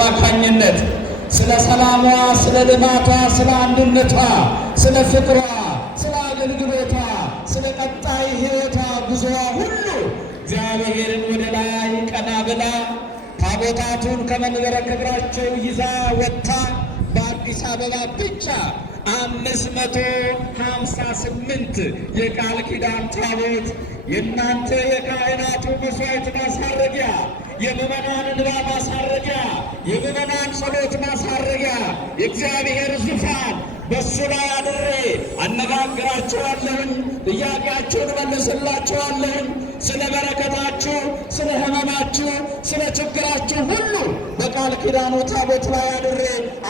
አማካኝነት ስለ ሰላሟ፣ ስለ ልማቷ፣ ስለ አንድነቷ፣ ስለ ፍቅሯ፣ ስለ አገልግሎቷ፣ ስለ ቀጣይ ሕይወቷ ጉዞዋ ሁሉ እግዚአብሔርን ወደ ላይ ቀና ብላ ታቦታቱን ከመንበረ ክብራቸው ይዛ ወጥታ በአዲስ አበባ ብቻ 558 የቃል ኪዳን ታቦት የእናንተ የካህናቱ መስዋዕት ማሳረጊያ፣ የምዕመናን እንባ ማሳረጊያ፣ የምዕመናን ጸሎት ማሳረጊያ የእግዚአብሔር ዙፋን በሱ ላይ አድሬ አነጋግራችኋለሁኝ፣ ጥያቄያችሁን መልስላችኋለሁኝ። ስለ በረከታችሁ፣ ስለ ሕመማችሁ፣ ስለ ችግራችሁ ሁሉ በቃል ኪዳኑ ታቦት ላይ አድሬ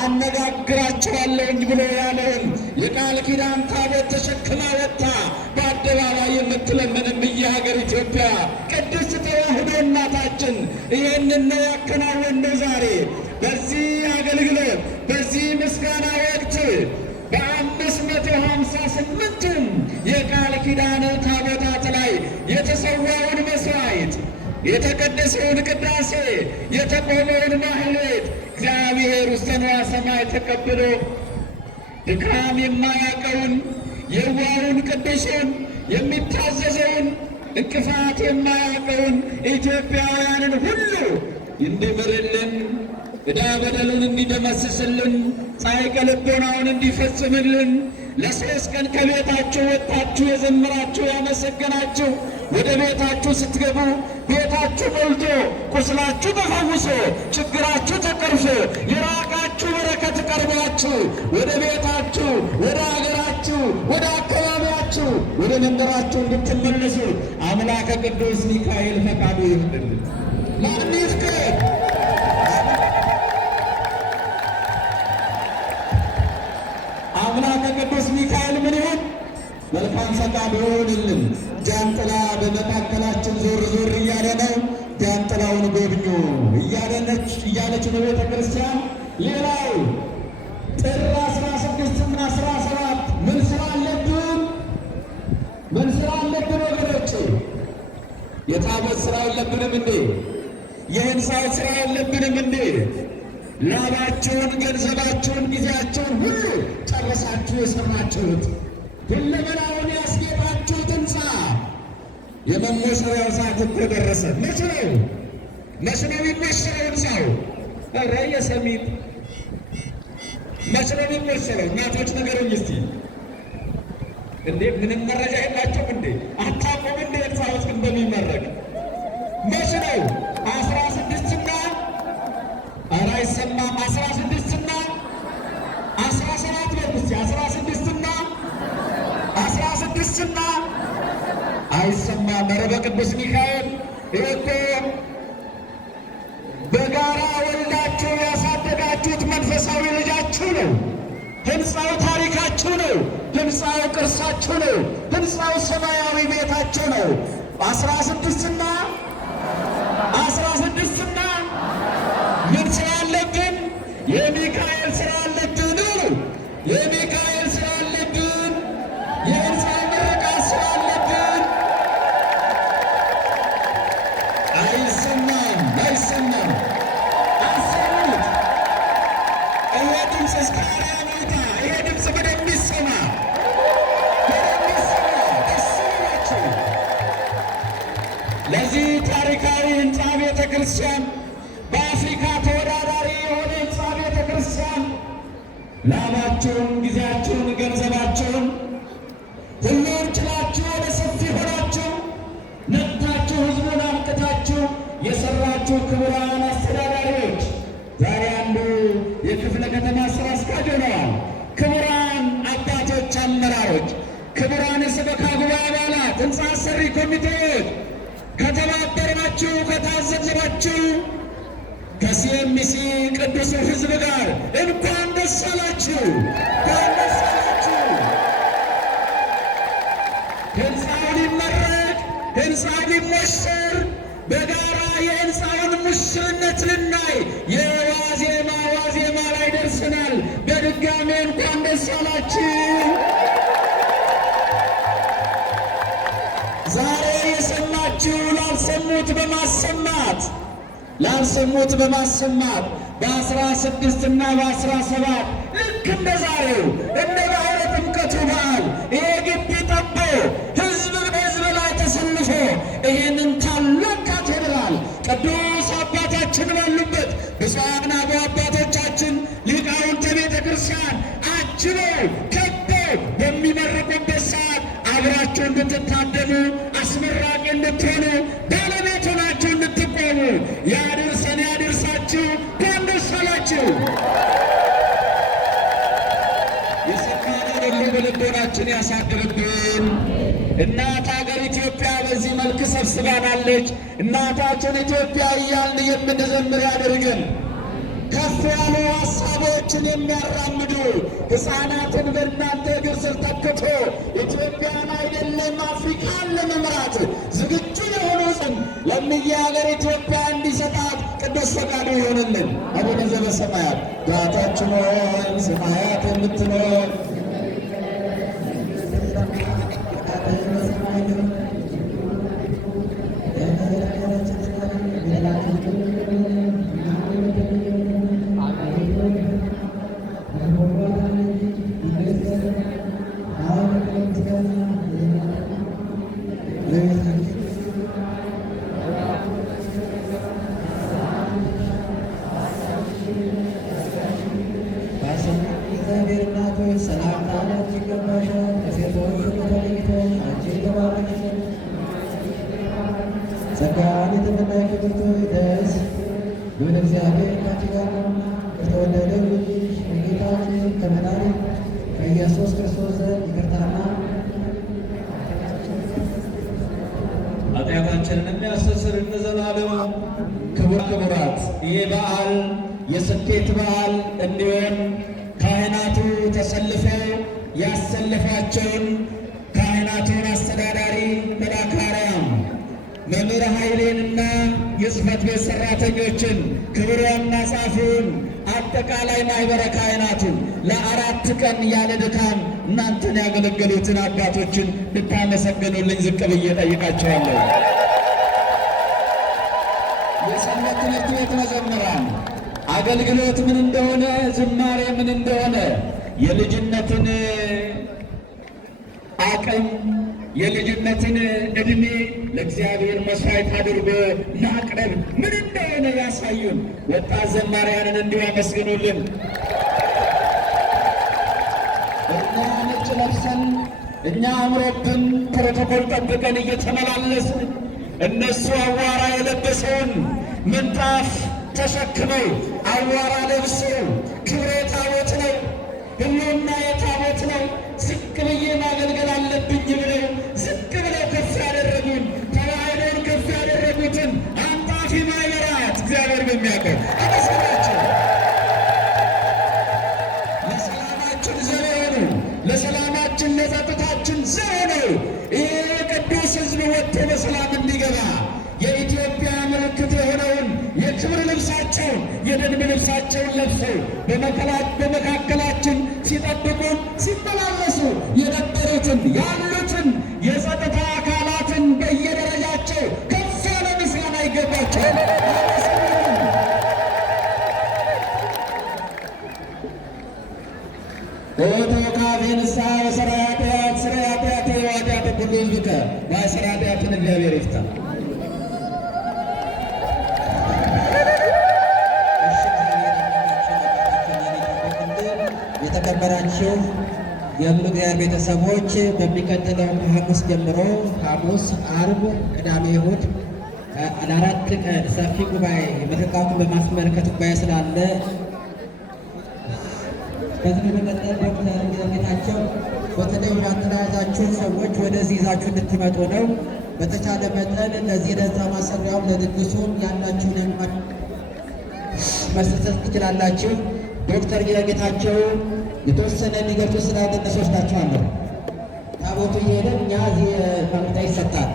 አነጋግራችኋለሁኝ ብሎ ያለውን የቃል ኪዳን ታቦት ተሸክማ ወጥታ በአደባባይ የምትለምንም ሀገር ኢትዮጵያ ቅድስት ተዋሕዶ እናታችን ይህንን ነው ያከናወነው። ዛሬ በዚህ አገልግሎት በዚህ ምስጋና ወቅት በ558 የቃል ኪዳን ታቦታት ላይ የተሰዋውን መስዋዕት፣ የተቀደሰውን ቅዳሴ፣ የተቆመውን ማህሌት እግዚአብሔር ውስተ ንዋየ ሰማይ ተቀብሎ ድካም የማያውቀውን የዋሁን ቅዱሱን የሚታዘዘውን እንቅፋት የማያውቀውን ኢትዮጵያውያንን ሁሉ እንዲምርልን፣ ዕዳ በደሉን እንዲደመስስልን፣ ጻድቀ ልቦናውን እንዲፈጽምልን፣ ለ3 ቀን ከቤታችሁ ወጥታችሁ የዘመራችሁ ያመሰገናችሁ ወደ ቤታችሁ ስትገቡ ቤታችሁ ሞልቶ፣ ቁስላችሁ ተፈውሶ፣ ችግራችሁ ተቀርፎ፣ የራቃችሁ በረከት ቀርባችሁ ወደ ቤታችሁ፣ ወደ አገራችሁ፣ ወደ አካባቢያችሁ፣ ወደ መንደራችሁ እንድትመለሱ አምላከ ቅዱስ ሚካኤል ፈቃዱ ይሁንልን። ማን ይፍቀድ? አምላከ ቅዱስ ሚካኤል ምን ይሁን? መልካም ፈቃዱ ይሁንልን። ጃንጥላ በመካከላችን ዞር ዞር እያለ ነው። ጃንጥላውን ጎብኙ እያለች ነው ቤተ ክርስቲያን። ሌላው ጥር 16ና 17 ምን ስራ አለብን? ምን ስራ አለብን ወገኖች? የታቦት ስራ የለብንም እንዴ? የህንፃው ስራ የለብንም እንዴ? ላባችሁን፣ ገንዘባችሁን፣ ጊዜያችሁን ሁሉ ጨረሳችሁ የሰራችሁት ሁለመናውን ያስጌጣችሁት ህንፃ የመሞሸሪያው ሰዓት እኮ ደረሰ። መቼ ነው የሚሞሸረው ህንፃው? ኧረ የሰሚት መቼ ነው የሚሞሸረው? እናቶች ነገሩኝ እስቲ። እንዴ ምንም መረጃ የላቸውም እንዴ? አታውቁም እንዴ ህንፃው ውስጥ እንደሚመረቅ? መቼ ነው? 16ና ኧረ አይሰማም። 16ና 17 በል እስቲ። 16ና አይሰማም። ኧረ በቅዱስ ሚካኤል እኮ በጋራ ወልዳችሁ ያሳደጋችሁት መንፈሳዊ ልጃችሁ ነው። ህንፃው ታሪካችሁ ነው። ህንፃው ቅርሳችሁ ነው። ህንፃው ሰማያዊ ቤታችሁ ነው። 16ና ምን ስራ አለብን? የሚካኤል ስራ አለብን። የሚካኤል ስራ አለብን። የህንፃ ምረቃት ስራ አለብን። አይሰማም። አሰሙት። ይሄ ድምፅ እስከ አርያም ይውጣ። ይሄ ድምፅ በደንብ ይሰማ። ደስ ይላችሁ። ለዚህ ታሪካዊ ህንፃ ቤተ ክርስቲያን በአፍሪካ ተወዳዳሪ የሆነ ህንፃ ቤተ ክርስቲያን ላባችሁን፣ ጊዜያችሁን፣ ገንዘባችሁን ሁሉን ችላችሁ ወደ ሰፊ ሆናችሁ ነቅታችሁ ህዝቡን አንቅታችሁ የሰራችሁ ክቡራን አስተዳዳሪዎች፣ ዛሬ አንዱ የክፍለ ከተማ ስራ አስኪያጅ ሆነዋል። ክቡራን አባቶች፣ አመራሮች፣ ክቡራን የሰበካ ጉባኤ አባላት፣ ህንፃ አሰሪ ኮሚቴዎች ከተባበራችሁ ከታዘዛችሁ ከሲኤምሲ ቅዱሱ ህዝብ ጋር እንኳን ደስ አላችሁ። ህንፃው ሊመረቅ፣ ህንፃው ሊሞሸር፣ በጋራ የህንፃውን ሙሽርነት ልናይ የዋዜማ ላይ ደርሰናል። በድጋሜ እንኳን ደስ አላችሁ። ዛሬ የሰማችሁ ላልሰሙት በማሰማት በ16 እና በ17 ልክ እንደ ዛሬው እንደ ባህረ ጥምቀቱ በዓል ይሄ ግቢ ጠቦ ሕዝብ በሕዝብ ላይ ተሰልፎ ይህንን ታላቅ ካቴድራል ቅዱስ አባታችን ባሉበት ብፁዓን አባቶቻችን ሊቃውንተ ቤተ ክርስቲያን አጅበው ከበው በሚመርቁበት ሰዓት አብራችሁ እንድትታደሙ አስመራቂ እንድትሆኑ ባለቤት ሆናችሁ እንድትቆሙ ያድርሰን ያድርሳችሁ። ደስ አላችሁ። የሰማነው ደግሞ በልቦናችን ያሳድርብን። እናት ሀገር ኢትዮጵያ በዚህ መልክ ሰብስባናለች። እናታችን ኢትዮጵያ እያልን የምንዘምር ያድርገን። ከፍ ያሉ ሀሳቦችን የሚያራምዱ ሕፃናትን በእናንተ እግር ስር ተክቶ ኢትዮጵያን አይደለም አፍሪካን ለመምራት ዝግጁ የሆኑትን ለምየ ሀገር ኢትዮጵያ እንዲሰጣት ቅዱስ ፈቃዱ ይሆንልን። አቡነ ዘበሰማያት አባታችን ሆይ በሰማያት የምትኖር ጸጋን የተመላሽ ክብርት ሆይ ደስ ይበል፣ እግዚአብሔር ካንቺ ጋር ነውና ከተወደደው ልጅሽ ከጌታችን ከመድኃኒታችን ከኢየሱስ ክርስቶስ ዘንድ ይቅርታና ኃጢአታችንን የሚያስተሰርይ ለዘላለሙ። ክቡራት ይህ በዓል የስኬት በዓል እንዲሆን ካህናቱ ተሰልፈው ያሰለፏቸውን ካህናቱን አስተዳዳሪ መልአከ አርያም መምህር ኃይሌንና የጽሕፈት ቤት ሠራተኞችን ክቡር ዋና ጸሐፊውን አጠቃላይ ማኅበረ ካህናቱን ለ4 ቀን ያለ ድካም እናንተን ያገለገሉትን አባቶችን ልታመሰግኑልኝ ዝቅ ብዬ ጠይቃቸዋለሁ። የሰንበት ትምህርት ቤት መዘምራን አገልግሎት ምን እንደሆነ፣ ዝማሬ ምን እንደሆነ፣ የልጅነትን አቅም የልጅነትን ዕድሜ ለእግዚአብሔር መሥዋዕት አድርጎ ማቅረብ ምን እንደሆነ ያሳዩን ወጣት ዘማሪያንን እንዲሁ ያመስግኑልን። እኛ ነጭ ለብሰን እኛ አምሮብን ፕሮቶኮል ጠብቀን እየተመላለስን እነሱ አዋራ የለበሰውን ምንጣፍ ተሸክመው አዋራ ለብሰው ክብሬ ታቦት ነው ሕልውና የታቦት ነው ዝቅ ብዬ ማገልገል አለብኝ ብለው ዝቅ ብለው ከፍ ያደረጉን ተዋሕዶን ከፍ ያደረጉትን አንጣፊ ማኅበራት እግዚአብሔር በሚያውቀው አመስግናቸው። ለሰላማችን ዘብ ሆኑ፣ ለሰላማችን ለጸጥታችን ዘብ ሆኑ። ይህ ቅዱስ ሕዝብ ወጥቶ በሰላም እንዲገባ የኢትዮጵያ ምልክት የሆነውን የክብር ልብሳቸውን የደንብ ልብሳቸውን ለብሰው በመካከላችን ሲጠብቁን ሲመላለሱ የነበሩትን ያሉትን የጸጥታ አካላትን በየደረጃቸው ከፍ ያለ ምስጋና ይገባቸዋል። ኦቶካፌ ንስሐ ወሰራ ኃጢአት ስራ ኃጢአት የዋዳት ሁሉ ሕዝብከ ማእሰረ ኃጢአትን እግዚአብሔር ይፍታ። የተከበራችሁ የሙሉ እግዚአብሔር ቤተሰቦች በሚቀጥለው ከሐሙስ ጀምሮ ሐሙስ፣ ዓርብ፣ ቅዳሜ፣ እሑድ ለ4 ቀን ሰፊ ጉባኤ ምርቃቱን በማስመልከት ጉባኤ ስላለ ከዚህ በመቀጠል ዶክተር ጌታቸው በተለይ ያልተያዛችሁ ሰዎች ወደዚህ ይዛችሁ እንድትመጡ ነው። በተቻለ መጠን ለዚህ ለዛ ማሰሪያውም ለድግሱም ያላችሁን መስጠት ትችላላችሁ። ዶክተር ጌታቸው የተወሰነ የሚገልጹ ስላለ እነሶስታችኋለሁ። ታቦቱ እየሄደ እኛ እዚህ መምጣ ይሰጣል።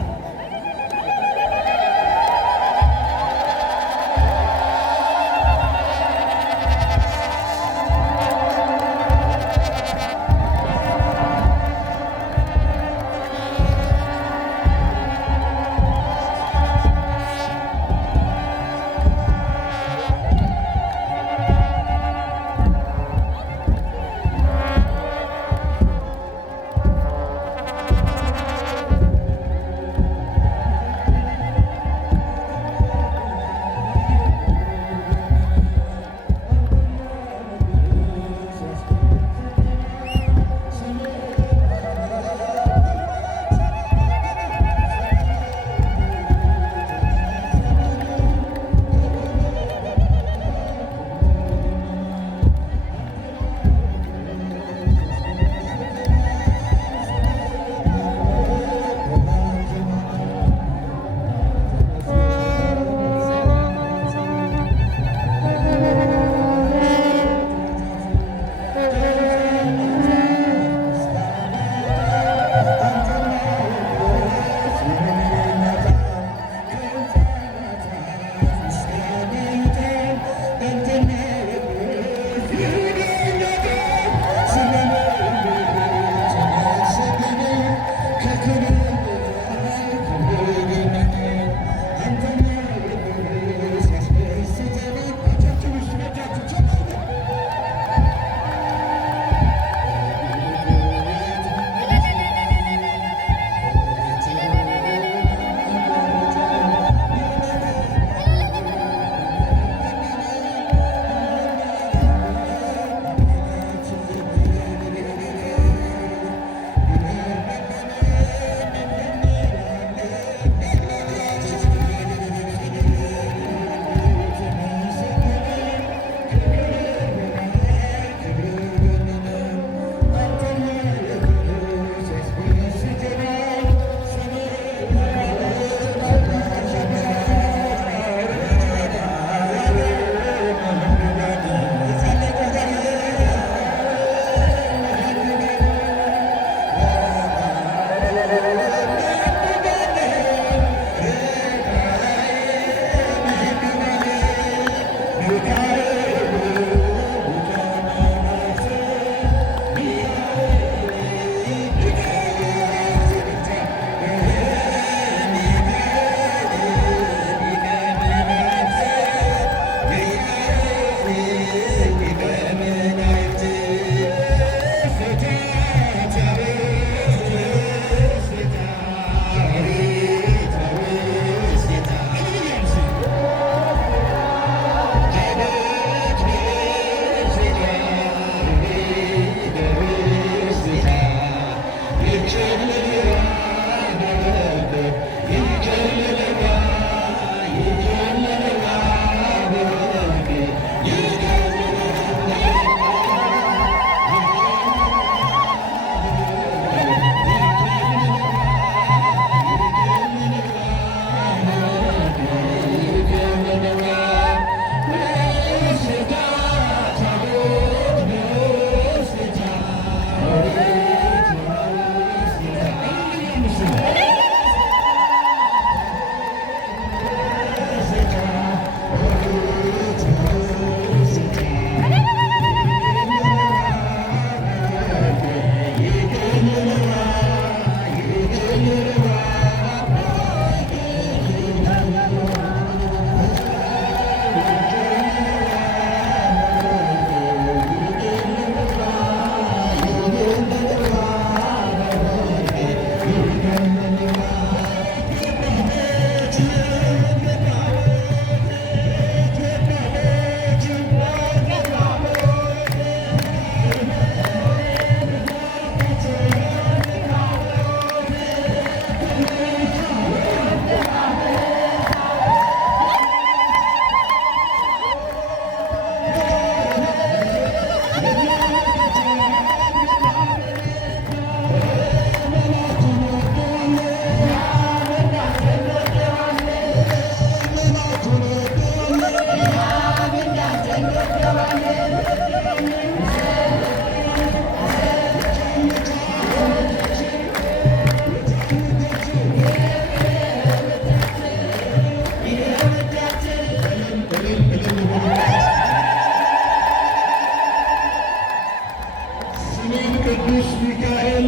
ቅዱስ ሚካኤል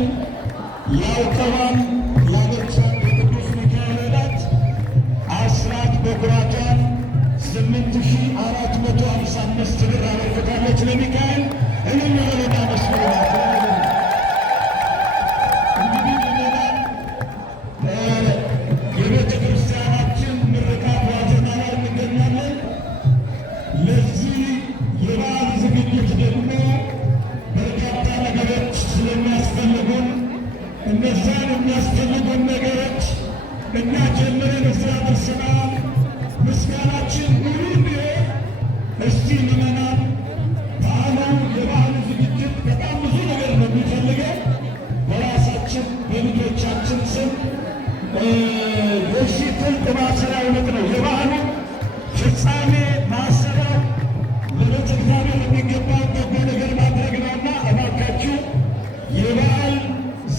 ያውቀዋል። ያበርቻን በቅዱስ ሚካኤል ዕለት አስራት በኩራቷን 8455 ብር አበርክታለች ለሚካኤል። እልል ብለን አመስግናት። እንግዲህ ሌላ የቤተ ክርስቲያናችን ምርቃት ዋዜማ ላይ እንገኛለን። ለዚህ የበዓል ዝግጅት ደግሞ በርካታ ነገሮች ስለሚያስፈልጉን እነዛን የሚያስፈልጉን ነገሮች እኛ ጀምረን እዚያ ደርሰናል። ምስጋናችን ሙሉ ቢሆን እስቲ ምዕመናን የበዓሉ ዝግጅት በጣም ብዙ ነገር ነው የሚፈልገው። በራሳችን በልጆቻችን ስም የሺ ጥልቅ ማሰሪያ እውነት ነው የበዓሉ ፍጻሜ ማሰሪያው ለቤተ እግዚአብሔር የሚገባው በጎ ነገር ማድረግ ነውና እባካችሁ የበዓል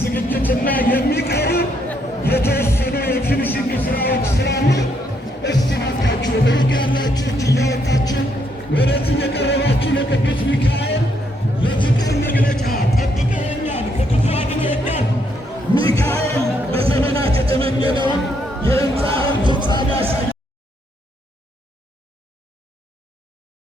ዝግጅትና የሚቀሩ የተወሰኑ የፊኒሽንግ ስራዎች ስላሉ እስቲ እባካችሁ ሩቅ ያላችሁ እጅ እያወጣችሁ ወደዚህ እየቀረባችሁ ለቅዱስ ሚካኤል ለፍቅር መግለጫ ጠብቀኸኛል፣ ከክፉ አድነኸኛል ሚካኤል በዘመናት የተመኘነውን የሕንፃ ፍጻሜ ያሳይ